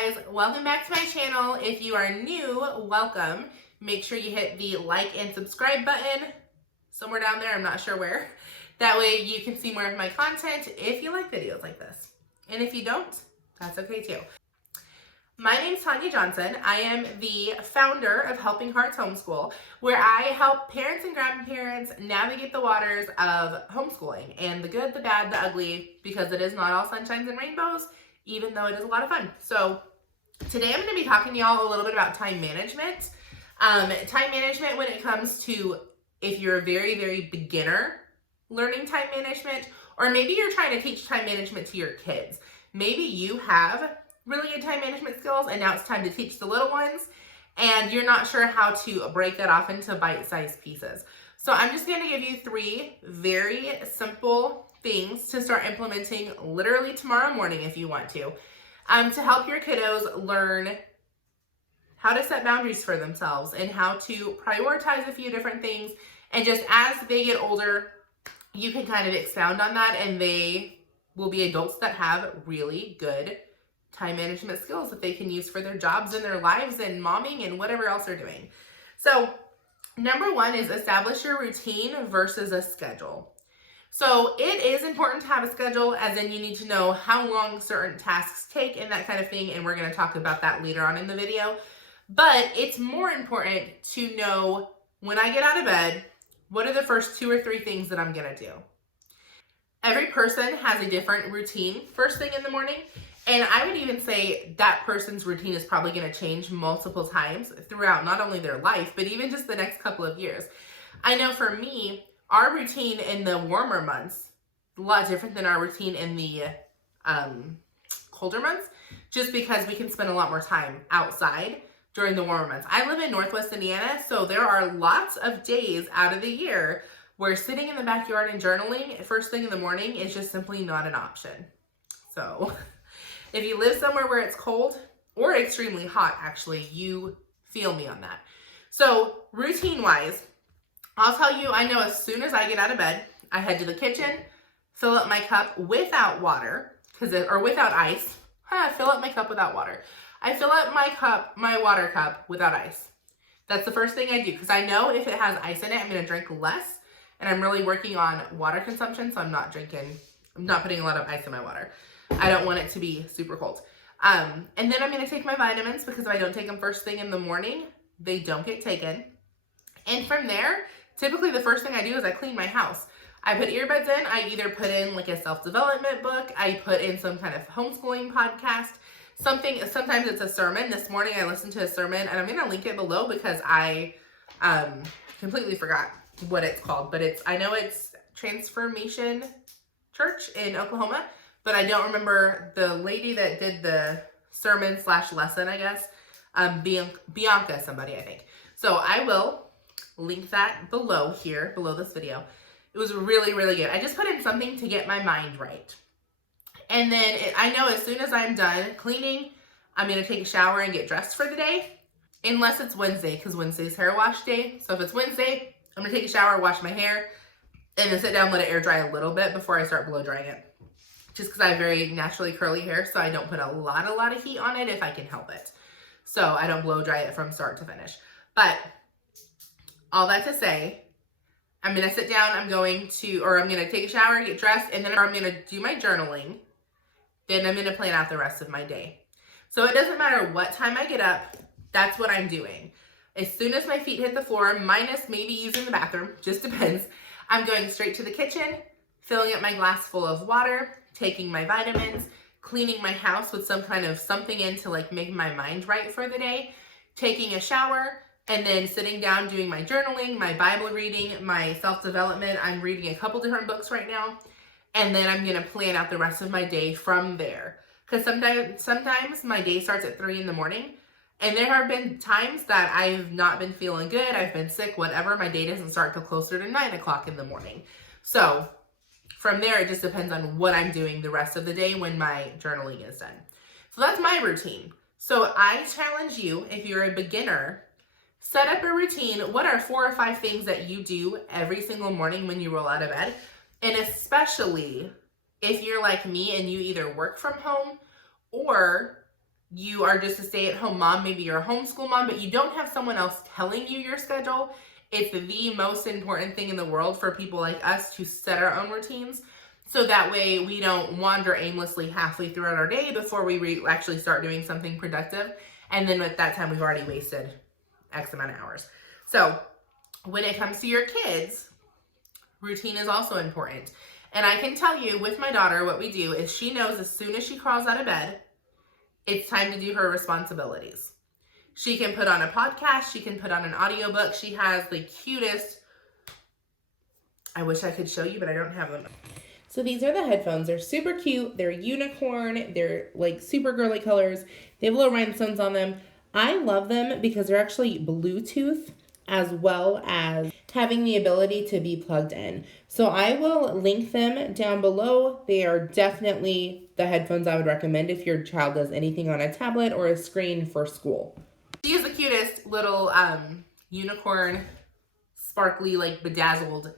guys, welcome back to my channel. If you are new, welcome. Make sure you hit the like and subscribe button somewhere down there, I'm not sure where. That way you can see more of my content if you like videos like this. And if you don't, that's okay too. My name's Tanya Johnson. I am the founder of Helping Hearts Homeschool, where I help parents and grandparents navigate the waters of homeschooling and the good, the bad, the ugly, because it is not all sunshines and rainbows, even though it is a lot of fun. So today I'm going to be talking to y'all a little bit about time management. Time management when it comes to if you're a very, very beginner learning time management, or maybe you're trying to teach time management to your kids. Maybe you have really good time management skills and now it's time to teach the little ones and you're not sure how to break that off into bite-sized pieces. So I'm just going to give you 3 very simple things to start implementing literally tomorrow morning if you want to help your kiddos learn how to set boundaries for themselves and how to prioritize a few different things. And just as they get older, you can kind of expound on that and they will be adults that have really good time management skills that they can use for their jobs and their lives and momming and whatever else they're doing. So number 1 is establish your routine versus a schedule. So it is important to have a schedule, as in you need to know how long certain tasks take and that kind of thing, and we're going to talk about that later on in the video. But it's more important to know when I get out of bed, what are the first 2 or 3 things that I'm going to do? Every person has a different routine first thing in the morning, and I would even say that person's routine is probably going to change multiple times throughout not only their life, but even just the next couple of years. I know for me, our routine in the warmer months, a lot different than our routine in the colder months, just because we can spend a lot more time outside during the warmer months. I live in Northwest Indiana, so there are lots of days out of the year where sitting in the backyard and journaling first thing in the morning is just simply not an option. So if you live somewhere where it's cold or extremely hot, actually, you feel me on that. So routine-wise, I'll tell you, I know as soon as I get out of bed, I head to the kitchen, fill up my cup without water, or without ice. Fill up my cup without water. I fill up my water cup without ice. That's the first thing I do, because I know if it has ice in it, I'm going to drink less, and I'm really working on water consumption, so I'm not putting a lot of ice in my water. I don't want it to be super cold. And then I'm going to take my vitamins, because if I don't take them first thing in the morning, they don't get taken. And from there, typically the first thing I do is I clean my house. I put earbuds in. I either put in like a self-development book. I put in some kind of homeschooling podcast. Sometimes it's a sermon. This morning I listened to a sermon, and I'm going to link it below because I completely forgot what it's called. But I know it's Transformation Church in Oklahoma, but I don't remember the lady that did the sermon / lesson, I guess. Bianca somebody, I think. So I will link that below this video. It was really, really good. I just put in something to get my mind right. And then I know as soon as I'm done cleaning, I'm going to take a shower and get dressed for the day. Unless it's Wednesday, because Wednesday's hair wash day. So if it's Wednesday, I'm going to take a shower, wash my hair, and then sit down and let it air dry a little bit before I start blow drying it. Just because I have very naturally curly hair, so I don't put a lot of heat on it if I can help it. So I don't blow dry it from start to finish. But all that to say, I'm going to sit down, I'm going to take a shower, get dressed, and then I'm going to do my journaling. Then I'm going to plan out the rest of my day. So it doesn't matter what time I get up, that's what I'm doing. As soon as my feet hit the floor, minus maybe using the bathroom, just depends, I'm going straight to the kitchen, filling up my glass full of water, taking my vitamins, cleaning my house with some kind of something in to like make my mind right for the day, taking a shower, and then sitting down doing my journaling, my Bible reading, my self-development. I'm reading a couple different books right now. And then I'm going to plan out the rest of my day from there. Because sometimes my day starts at 3 in the morning. And there have been times that I've not been feeling good. I've been sick, whatever. My day doesn't start till closer to 9 o'clock in the morning. So from there, it just depends on what I'm doing the rest of the day when my journaling is done. So that's my routine. So I challenge you, if you're a beginner, set up a routine. What are 4 or 5 things that you do every single morning when you roll out of bed? And especially if you're like me and you either work from home or you are just a stay-at-home mom, maybe you're a homeschool mom, but you don't have someone else telling you your schedule, it's the most important thing in the world for people like us to set our own routines. So that way we don't wander aimlessly halfway throughout our day before we actually start doing something productive. And then at that time, we've already wasted X amount of hours. So when it comes to your kids, routine is also important. And I can tell you with my daughter, what we do is she knows as soon as she crawls out of bed, it's time to do her responsibilities. She can put on a podcast. She can put on an audiobook. She has the cutest, I wish I could show you, but I don't have them. So these are the headphones. They're super cute. They're unicorn. They're like super girly colors. They have little rhinestones on them. I love them because they're actually Bluetooth as well as having the ability to be plugged in. So I will link them down below. They are definitely the headphones I would recommend if your child does anything on a tablet or a screen for school. She is the cutest little unicorn, sparkly, like bedazzled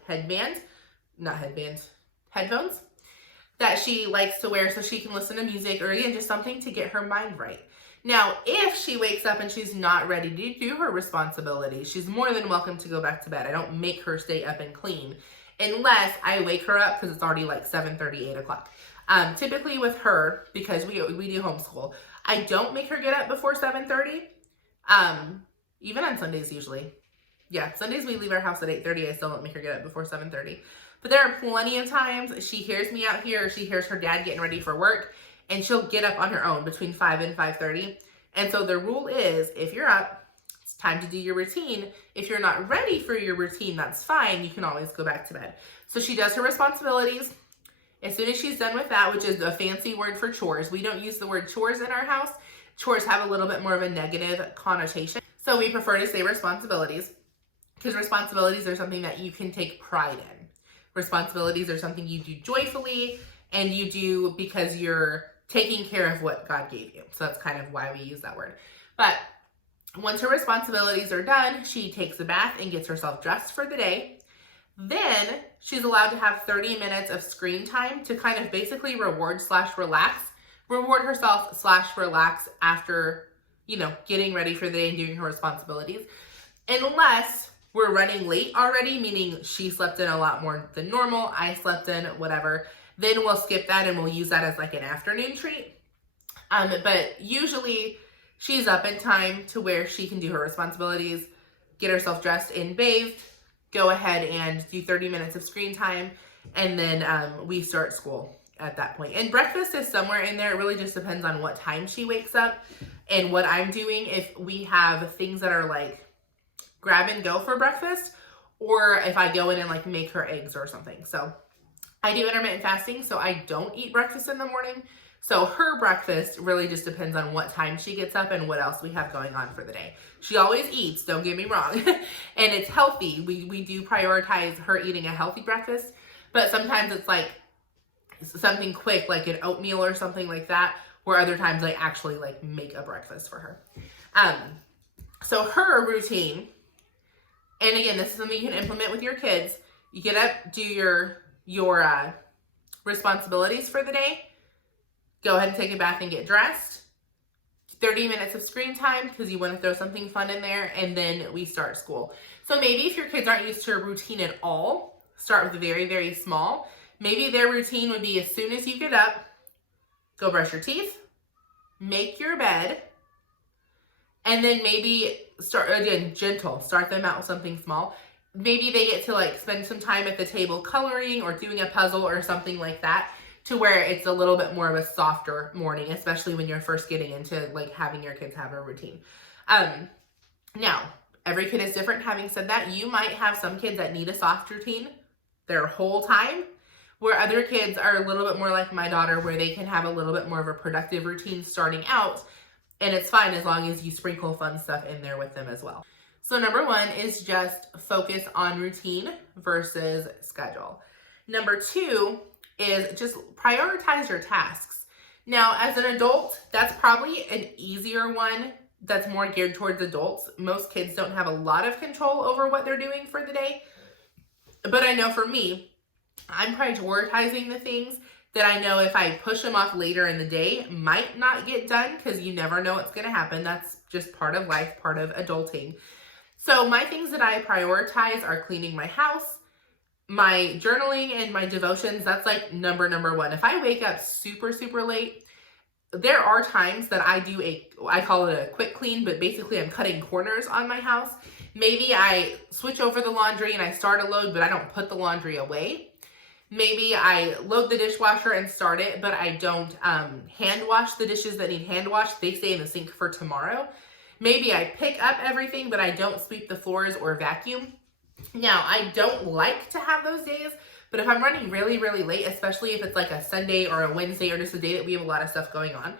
headphones that she likes to wear so she can listen to music, or again, just something to get her mind right. Now, if she wakes up and she's not ready to do her responsibilities, she's more than welcome to go back to bed. I don't make her stay up and clean unless I wake her up because it's already like 7:30, 8 o'clock. Typically with her, because we do homeschool, I don't make her get up before 7:30. Even on Sundays usually. Yeah, Sundays we leave our house at 8:30. I still don't make her get up before 7:30. But there are plenty of times she hears me out here, or she hears her dad getting ready for work, and she'll get up on her own between 5 and 5:30. And so the rule is, if you're up, it's time to do your routine. If you're not ready for your routine, that's fine. You can always go back to bed. So she does her responsibilities. As soon as she's done with that, which is a fancy word for chores, we don't use the word chores in our house. Chores have a little bit more of a negative connotation. So we prefer to say responsibilities, because responsibilities are something that you can take pride in. Responsibilities are something you do joyfully, and you do because you're taking care of what God gave you. So that's kind of why we use that word. But once her responsibilities are done, she takes a bath and gets herself dressed for the day. Then she's allowed to have 30 minutes of screen time to kind of basically reward herself / relax after, getting ready for the day and doing her responsibilities. Unless we're running late already, meaning she slept in a lot more than normal, I slept in, whatever, then we'll skip that and we'll use that as like an afternoon treat. But usually she's up in time to where she can do her responsibilities, get herself dressed and bathed, go ahead and do 30 minutes of screen time, and then we start school at that point. And breakfast is somewhere in there. It really just depends on what time she wakes up and what I'm doing. If we have things that are like grab and go for breakfast, or if I go in and like make her eggs or something. So I do intermittent fasting, so I don't eat breakfast in the morning. So her breakfast really just depends on what time she gets up and what else we have going on for the day. She always eats, don't get me wrong, and it's healthy. We do prioritize her eating a healthy breakfast, but sometimes it's like something quick, like an oatmeal or something like that, where other times I actually like make a breakfast for her. So her routine, and again, this is something you can implement with your kids. You get up, do your responsibilities for the day, go ahead and take a bath and get dressed, 30 minutes of screen time because you want to throw something fun in there, and then we start school. So maybe if your kids aren't used to a routine at all, start with very, very small. Maybe their routine would be as soon as you get up, go brush your teeth, make your bed, and then maybe start, again, gentle, start them out with something small. Maybe they get to like spend some time at the table coloring or doing a puzzle or something like that, to where it's a little bit more of a softer morning, especially when you're first getting into like having your kids have a routine. Now, every kid is different. Having said that, you might have some kids that need a soft routine their whole time, where other kids are a little bit more like my daughter, where they can have a little bit more of a productive routine starting out, and it's fine as long as you sprinkle fun stuff in there with them as well. So number one is just focus on routine versus schedule. Number two is just prioritize your tasks. Now, as an adult, that's probably an easier one that's more geared towards adults. Most kids don't have a lot of control over what they're doing for the day. But I know for me, I'm prioritizing the things that I know if I push them off later in the day might not get done, because you never know what's going to happen. That's just part of life, part of adulting. So my things that I prioritize are cleaning my house, my journaling, and my devotions. That's like number one. If I wake up super, super late, there are times that I do I call it a quick clean, but basically I'm cutting corners on my house. Maybe I switch over the laundry and I start a load, but I don't put the laundry away. Maybe I load the dishwasher and start it, but I don't hand wash the dishes that need hand washed. They stay in the sink for tomorrow. Maybe I pick up everything, but I don't sweep the floors or vacuum. Now, I don't like to have those days, but if I'm running really, really late, especially if it's like a Sunday or a Wednesday or just a day that we have a lot of stuff going on,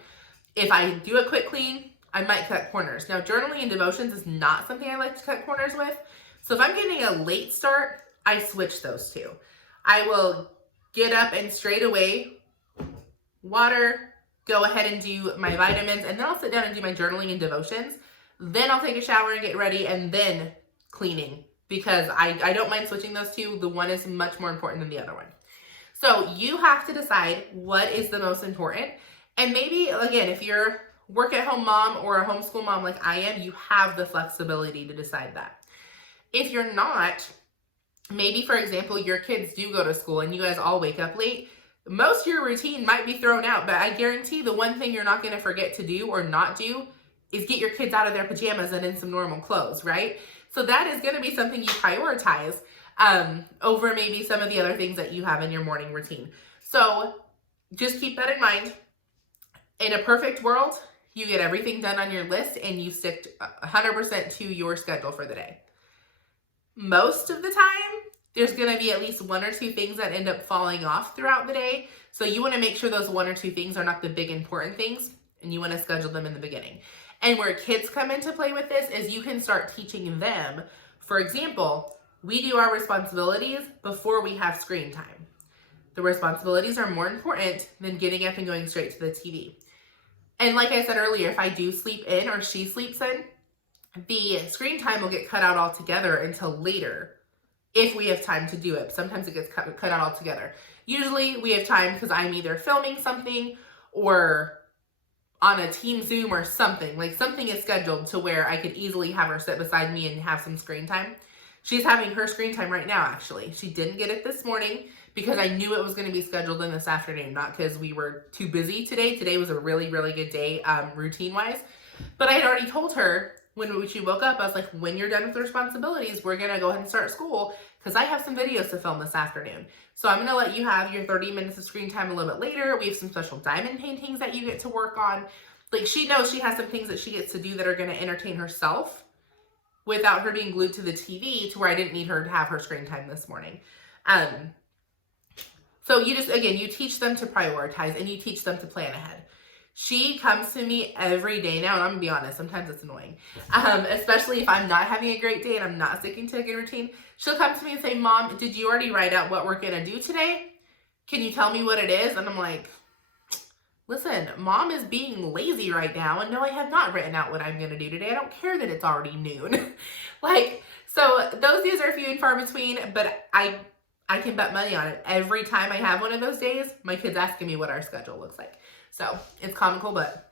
if I do a quick clean, I might cut corners. Now, journaling and devotions is not something I like to cut corners with. So if I'm getting a late start, I switch those two. I will get up and straight away, water, go ahead and do my vitamins, and then I'll sit down and do my journaling and devotions. Then I'll take a shower and get ready, and then cleaning, because I don't mind switching those two. The one is much more important than the other one. So you have to decide what is the most important. And maybe, again, if you're work-at-home mom or a homeschool mom like I am, you have the flexibility to decide that. If you're not, maybe, for example, your kids do go to school and you guys all wake up late, most of your routine might be thrown out, but I guarantee the one thing you're not going to forget to do or not do is get your kids out of their pajamas and in some normal clothes, right? So that is going to be something you prioritize over maybe some of the other things that you have in your morning routine. So just keep that in mind. In a perfect world, you get everything done on your list and you stick 100% to your schedule for the day. Most of the time, there's going to be at least one or two things that end up falling off throughout the day. So you want to make sure those one or two things are not the big important things, and you want to schedule them in the beginning. And where kids come into play with this is you can start teaching them. For example, we do our responsibilities before we have screen time. The responsibilities are more important than getting up and going straight to the TV. And like I said earlier, if I do sleep in or she sleeps in, the screen time will get cut out altogether until later if we have time to do it. Sometimes it gets cut out altogether. Usually we have time because I'm either filming something or on a team Zoom or something. Like something is scheduled to where I could easily have her sit beside me and have some screen time. She's having her screen time right now, actually. She didn't get it this morning because I knew it was going to be scheduled in this afternoon, not because we were too busy today. Today was a really, really good day routine-wise. But I had already told her when she woke up, I was like, when you're done with the responsibilities, we're going to go ahead and start school because I have some videos to film this afternoon. So I'm going to let you have your 30 minutes of screen time a little bit later. We have some special diamond paintings that you get to work on. Like, she knows she has some things that she gets to do that are going to entertain herself without her being glued to the TV, to where I didn't need her to have her screen time this morning. So you just, again, you teach them to prioritize and you teach them to plan ahead. She comes to me every day now, and I'm gonna be honest, sometimes it's annoying. Especially if I'm not having a great day and I'm not sticking to a good routine. She'll come to me and say, Mom, did you already write out what we're gonna do today? Can you tell me what it is? And I'm like, listen, Mom is being lazy right now, and no, I have not written out what I'm gonna do today. I don't care that it's already noon. So those days are few and far between, but I can bet money on it. Every time I have one of those days, my kid's asking me what our schedule looks like. So it's comical, but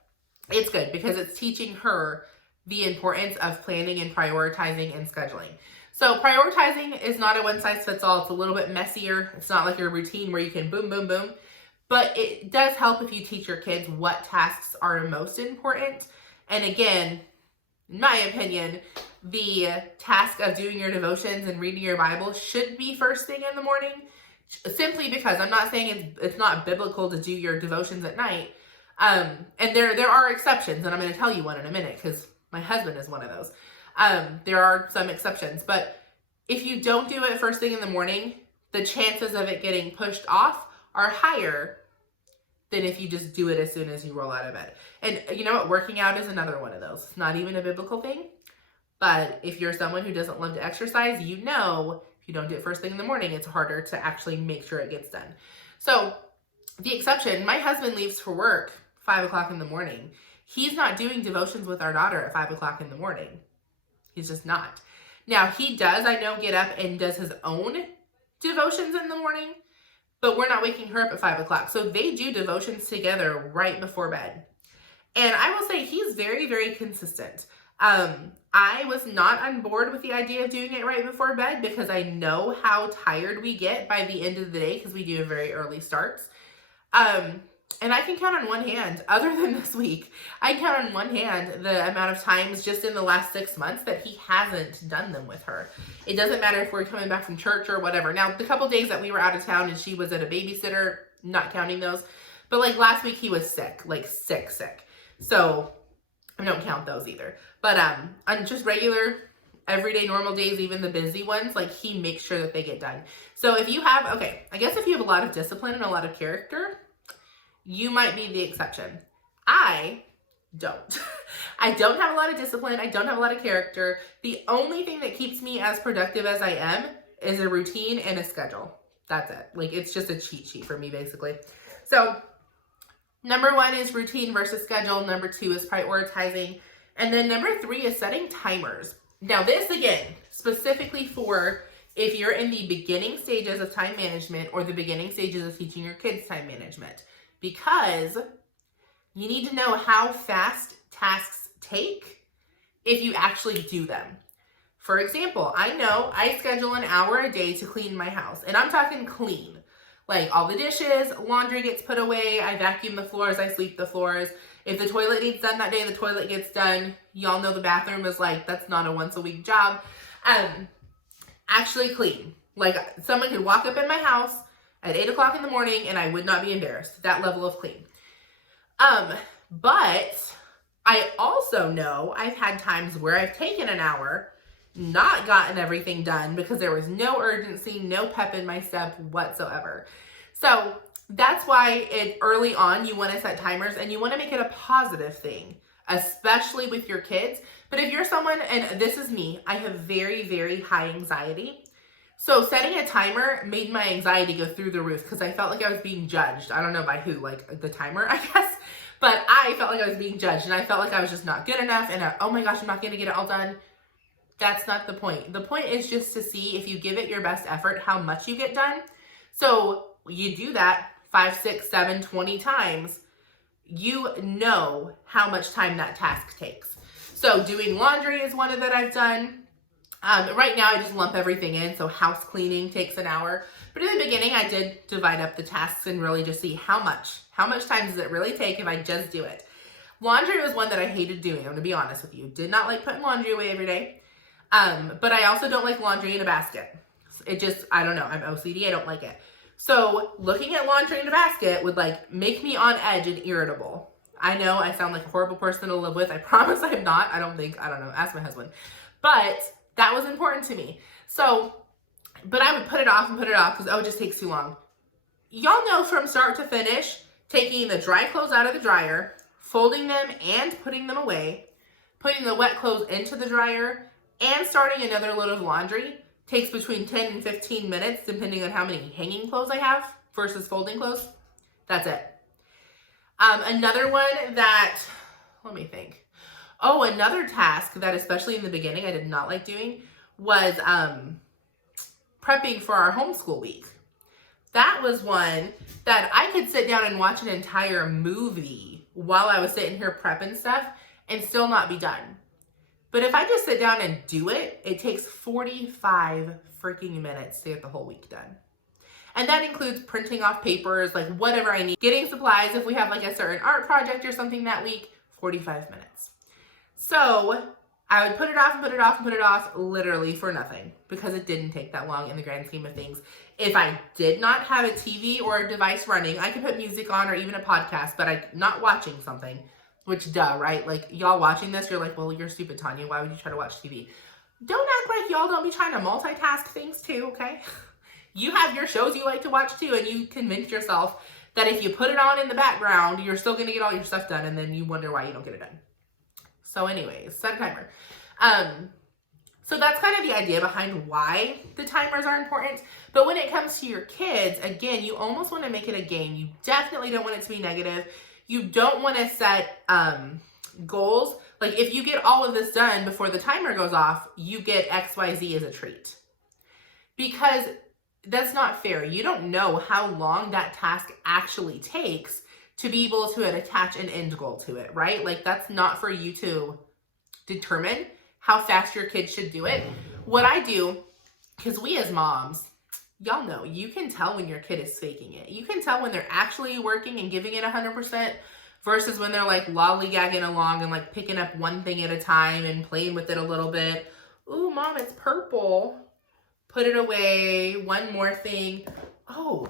it's good because it's teaching her the importance of planning and prioritizing and scheduling. So prioritizing is not a one-size-fits-all. It's a little bit messier. It's not like your routine where you can boom, boom, boom. But it does help if you teach your kids what tasks are most important. And again, in my opinion, the task of doing your devotions and reading your Bible should be first thing in the morning. Simply because I'm not saying it's not biblical to do your devotions at night. And there are exceptions, and I'm going to tell you one in a minute because my husband is one of those. There are some exceptions, but if you don't do it first thing in the morning, the chances of it getting pushed off are higher than if you just do it as soon as you roll out of bed. And you know what? Working out is another one of those. It's not even a biblical thing, but if you're someone who doesn't love to exercise, you know, if you don't do it first thing in the morning, it's harder to actually make sure it gets done. So the exception, my husband leaves for work 5 o'clock in the morning. He's not doing devotions with our daughter at 5 o'clock in the morning. He's just not. Now he does, I know, get up and does his own devotions in the morning, but we're not waking her up at 5 o'clock. So they do devotions together right before bed. And I will say he's very, very consistent. I was not on board with the idea of doing it right before bed because I know how tired we get by the end of the day because we do very early starts. And I can count on one hand, other than this week, I can count on one hand the amount of times just in the last 6 months that he hasn't done them with her. It doesn't matter if we're coming back from church or whatever. Now, the couple days that we were out of town and she was at a babysitter, not counting those, but like last week he was sick, like sick. So I don't count those either. But on just regular, everyday, normal days, even the busy ones, like he makes sure that they get done. So if you have, okay, I guess if you have a lot of discipline and a lot of character, you might be the exception. I don't. I don't have a lot of discipline. I don't have a lot of character. The only thing that keeps me as productive as I am is a routine and a schedule. That's it. Like it's just a cheat sheet for me, basically. So number 1 is routine versus schedule. Number 2 is prioritizing. And then number 3 is setting timers. Now this, again, specifically for if you're in the beginning stages of time management or the beginning stages of teaching your kids time management, because you need to know how fast tasks take if you actually do them. For example, I know I schedule an hour a day to clean my house, and I'm talking clean. Like all the dishes, laundry gets put away, I vacuum the floors, I sweep the floors. If the toilet needs done that day, the toilet gets done. Y'all know the bathroom is like, that's not a once a week job. Actually clean. Like someone could walk up in my house at 8 o'clock in the morning and I would not be embarrassed. That level of clean. But I also know I've had times where I've taken an hour, not gotten everything done because there was no urgency, no pep in my step whatsoever. So that's why early on you want to set timers and you want to make it a positive thing, especially with your kids. But if you're someone, and this is me, I have very, very high anxiety. So setting a timer made my anxiety go through the roof because I felt like I was being judged. I don't know by who, like the timer, I guess. But I felt like I was being judged and I felt like I was just not good enough and oh my gosh, I'm not going to get it all done. That's not the point. The point is just to see if you give it your best effort, how much you get done. So you do that 5, 6, 7, 20 times, you know how much time that task takes. So doing laundry is one that I've done. Right now I just lump everything in. So house cleaning takes an hour. But in the beginning I did divide up the tasks and really just see how much time does it really take if I just do it. Laundry was one that I hated doing, I'm gonna be honest with you. Did not like putting laundry away every day. But I also don't like laundry in a basket. It just, I don't know, I'm OCD, I don't like it. So looking at laundry in a basket would like make me on edge and irritable. I know I sound like a horrible person to live with. I promise I'm not. I don't know, ask my husband. But that was important to me. So, but I would put it off because, oh, it just takes too long. Y'all know from start to finish, taking the dry clothes out of the dryer, folding them and putting them away, putting the wet clothes into the dryer, and starting another load of laundry takes between 10 and 15 minutes, depending on how many hanging clothes I have versus folding clothes. That's it. Another one that, let me think. Oh, another task that especially in the beginning I did not like doing was prepping for our homeschool week. That was one that I could sit down and watch an entire movie while I was sitting here prepping stuff and still not be done. But if I just sit down and do it, it takes 45 freaking minutes to get the whole week done. And that includes printing off papers, like whatever I need, getting supplies. If we have like a certain art project or something that week, 45 minutes. So I would put it off literally for nothing because it didn't take that long in the grand scheme of things. If I did not have a TV or a device running, I could put music on or even a podcast, but I'm not watching something. Which, duh, right? Like, y'all watching this, you're like, well, you're stupid, Tanya. Why would you try to watch TV? Don't act like y'all don't be trying to multitask things too, okay? You have your shows you like to watch too, and you convince yourself that if you put it on in the background, you're still going to get all your stuff done, and then you wonder why you don't get it done. So anyways, set a timer. So that's kind of the idea behind why the timers are important. But when it comes to your kids, again, you almost want to make it a game. You definitely don't want it to be negative. You don't want to set goals. Like if you get all of this done before the timer goes off, you get XYZ as a treat. Because that's not fair. You don't know how long that task actually takes to be able to attach an end goal to it, right? Like, that's not for you to determine how fast your kid should do it. What I do, because we as moms, y'all know, you can tell when your kid is faking it. You can tell when they're actually working and giving it 100% versus when they're like lollygagging along and like picking up one thing at a time and playing with it a little bit. Ooh, mom, it's purple. Put it away. One more thing. Oh,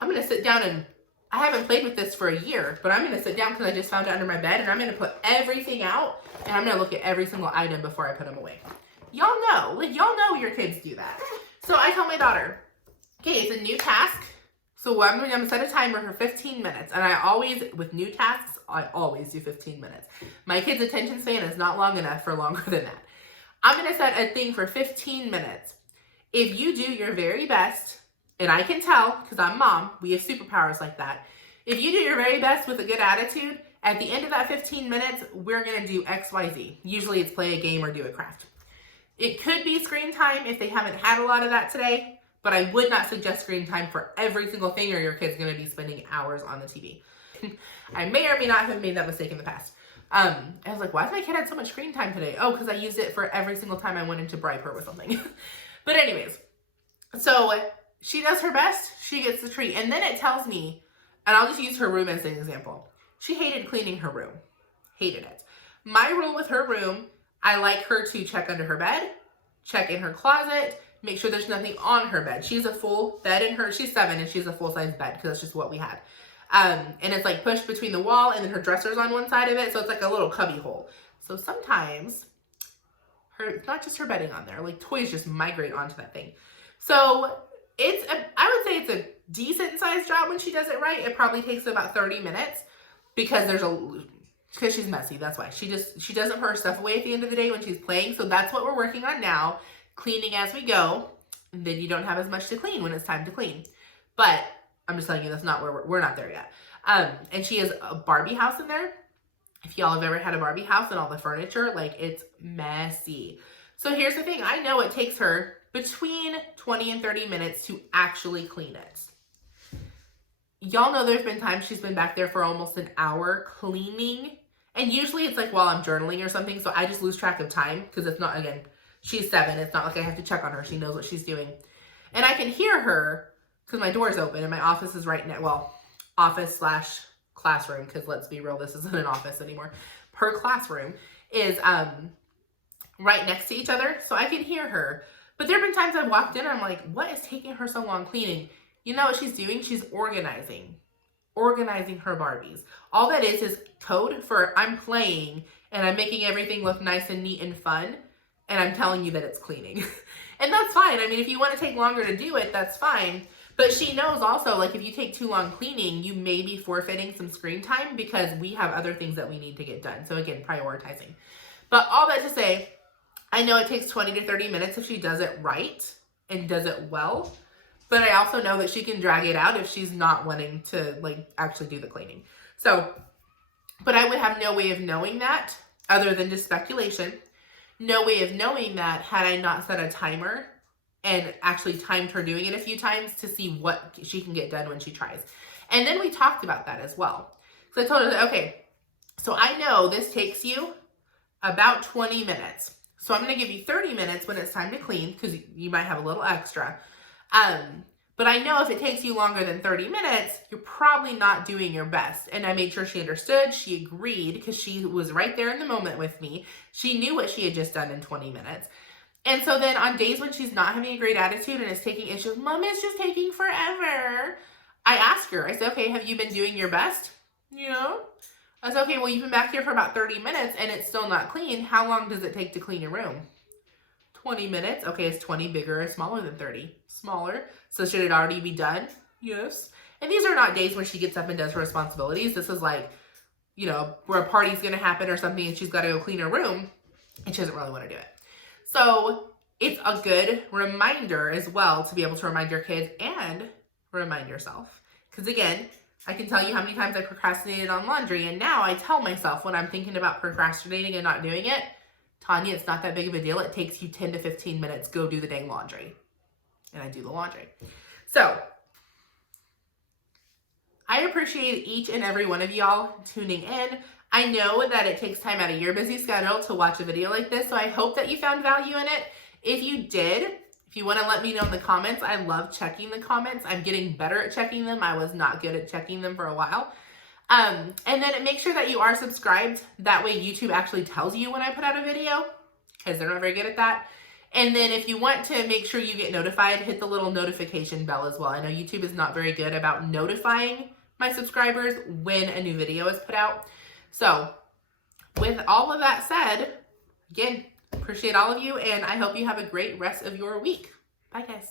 I'm going to sit down and I haven't played with this for a year, but I'm going to sit down because I just found it under my bed and I'm going to put everything out and I'm going to look at every single item before I put them away. Y'all know, like y'all know your kids do that. So I tell my daughter, okay, it's a new task. So I'm going to set a timer for 15 minutes. And I always, with new tasks, I always do 15 minutes. My kid's attention span is not long enough for longer than that. I'm going to set a thing for 15 minutes. If you do your very best, and I can tell, because I'm mom, we have superpowers like that. If you do your very best with a good attitude, at the end of that 15 minutes, we're going to do X, Y, Z. Usually it's play a game or do a craft. It could be screen time if they haven't had a lot of that today, but I would not suggest screen time for every single thing or your kid's going to be spending hours on the TV. I may or may not have made that mistake in the past. I was like, why has my kid had so much screen time today? Oh, because I used it for every single time I went in to bribe her with something. But anyways, so she does her best, she gets the treat. And then it tells me, and I'll just use her room as an example. She hated cleaning her room. Hated it. My rule with her room, I like her to check under her bed, check in her closet, make sure there's nothing on her bed. She's a full bed in her, she's 7 and she's a full-size bed because that's just what we had. And it's like pushed between the wall and then her dresser's on one side of it. So it's like a little cubby hole. So sometimes it's not just her bedding on there, like toys just migrate onto that thing. So I would say it's a decent sized job when she does it right. It probably takes about 30 minutes because because she's messy. That's why she doesn't put her stuff away at the end of the day when she's playing. So that's what we're working on now, cleaning as we go. And then you don't have as much to clean when it's time to clean. But I'm just telling you, that's not where we're not there yet. And she has a Barbie house in there. If y'all have ever had a Barbie house and all the furniture, like it's messy. So here's the thing. I know it takes her between 20 and 30 minutes to actually clean it. Y'all know there's been times she's been back there for almost an hour cleaning. And usually it's like while I'm journaling or something. So I just lose track of time because it's not, again, she's 7. It's not like I have to check on her. She knows what she's doing. And I can hear her because my door's open and my office is right now. Well, office / classroom, because let's be real, this isn't an office anymore. Her classroom is right next to each other. So I can hear her. But there have been times I've walked in and I'm like, what is taking her so long cleaning? You know what she's doing? She's organizing her Barbies. All that is code for I'm playing and I'm making everything look nice and neat and fun. And I'm telling you that it's cleaning. And that's fine. I mean, if you want to take longer to do it, that's fine. But she knows also, like, if you take too long cleaning, you may be forfeiting some screen time because we have other things that we need to get done. So again, prioritizing. But all that to say, I know it takes 20 to 30 minutes if she does it right and does it well. But I also know that she can drag it out if she's not wanting to, like, actually do the cleaning. So, but I would have no way of knowing that other than just speculation. No way of knowing that had I not set a timer and actually timed her doing it a few times to see what she can get done when she tries. And then we talked about that as well. So I told her, okay, so I know this takes you about 20 minutes. So I'm going to give you 30 minutes when it's time to clean because you might have a little extra. But I know if it takes you longer than 30 minutes, you're probably not doing your best. And I made sure she understood. She agreed because she was right there in the moment with me. She knew what she had just done in 20 minutes. And so then on days when she's not having a great attitude and it's taking issues, Mom, it's just taking forever. I asked her, I said, okay, have you been doing your best? You know? I said, okay, well, you've been back here for about 30 minutes and it's still not clean. How long does it take to clean your room? 20 minutes. Okay, is 20 bigger or smaller than 30? Smaller. So should it already be done? Yes. And these are not days where she gets up and does her responsibilities. This is like, you know, where a party's going to happen or something and she's got to go clean her room and she doesn't really want to do it. So it's a good reminder as well to be able to remind your kids and remind yourself. Because again, I can tell you how many times I procrastinated on laundry. And now I tell myself when I'm thinking about procrastinating and not doing it, Tanya, it's not that big of a deal. It takes you 10 to 15 minutes. Go do the dang laundry. And I do the laundry. So I appreciate each and every one of y'all tuning in. I know that it takes time out of your busy schedule to watch a video like this, so I hope that you found value in it. If you did, if you want to let me know in the comments, I love checking the comments. I'm getting better at checking them. I was not good at checking them for a while. And then make sure that you are subscribed. That way YouTube actually tells you when I put out a video, because they're not very good at that. And then if you want to make sure you get notified, hit the little notification bell as well. I know YouTube is not very good about notifying my subscribers when a new video is put out. So with all of that said, again, appreciate all of you, and I hope you have a great rest of your week. Bye, guys.